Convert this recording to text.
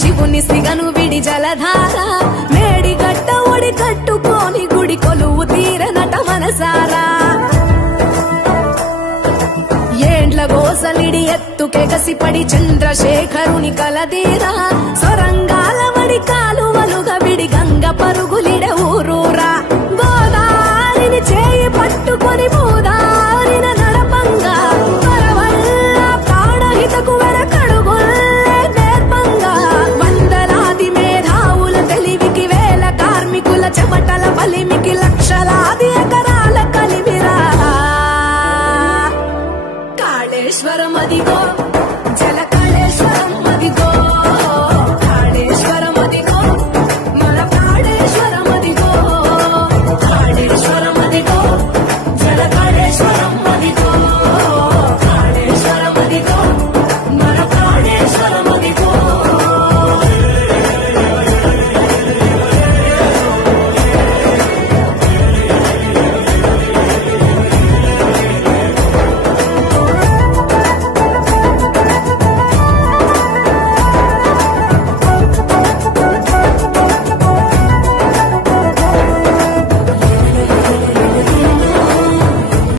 శివుని సిగను విడి జలధార మేడిగట్ట ఒడి కట్టుకోని గుడి కొలువు తీరనట మనసారా ఏండ్ల గోసలిడి ఎత్తుకెగసిపడి చంద్రశేఖరుని కలదీరా సొరంగాల వడి కాలువలుగా విడి గంగ పరు